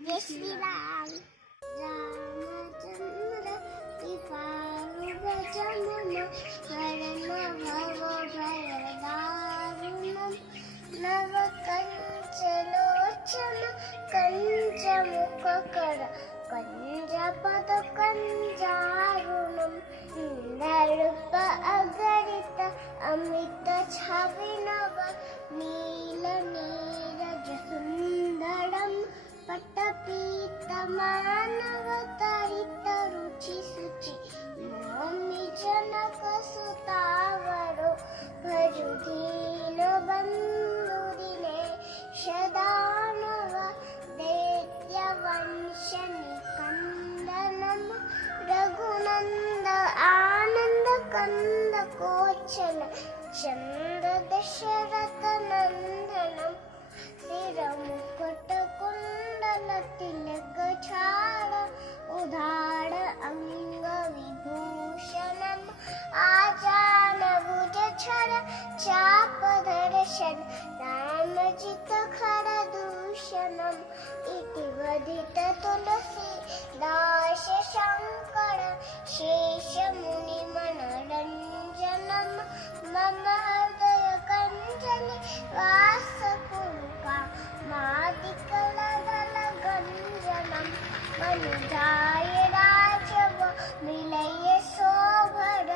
जय श्री राम। रामचंद्र कृपालु भजन हरण भव भय दारुणम् नव कंचलोचन कंच मुखकर कंज पद कंजारुणम् नृप अगणित अमित छविनव नील नीरज सुंदरम् पट्टपीतमानवतरित रुचि शुचि नौमि जनक सुतावरो भजु दीनबन्धुदिने सदानव दैत्यवंश निकन्दनं रघुनन्द आनन्द कंद कोचन चन्द्र दशरथ नन्दनं शिरमुकुट कुण्डल तिलक छाड़ उधार अंग विभूषणम् आजान भुज छर चाप दर्शन रामजित खर दूषणम् इति वदित तुलसी दास शंकर शेष मुनि मनोरंजनम् मम हृदय कंजलि वास कुरुका मादिकलदल गंजनम् मनुजाय राजव मिलय शोभर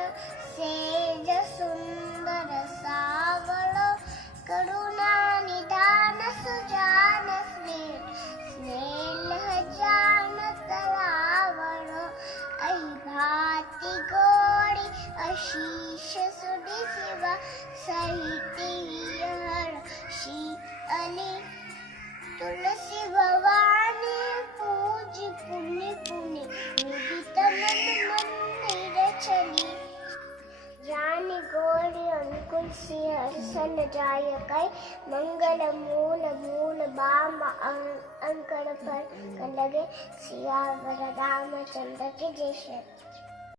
सेज सुंदर सावळ करुणा निदान सुजान स्नेह जान तरावळ ऐ भाति गोड़ी अशीष सुधि शिवा सहित हर शी अली तुलसी भवानी पूज पुण्य पुण्य मुदित मन मंदिर चली रानी गोरी अंकुल सिंहासन जाय कै मंगल मूल मूल बाम अंकड़ पर लगे सियावर रामचंद्र की जय श्री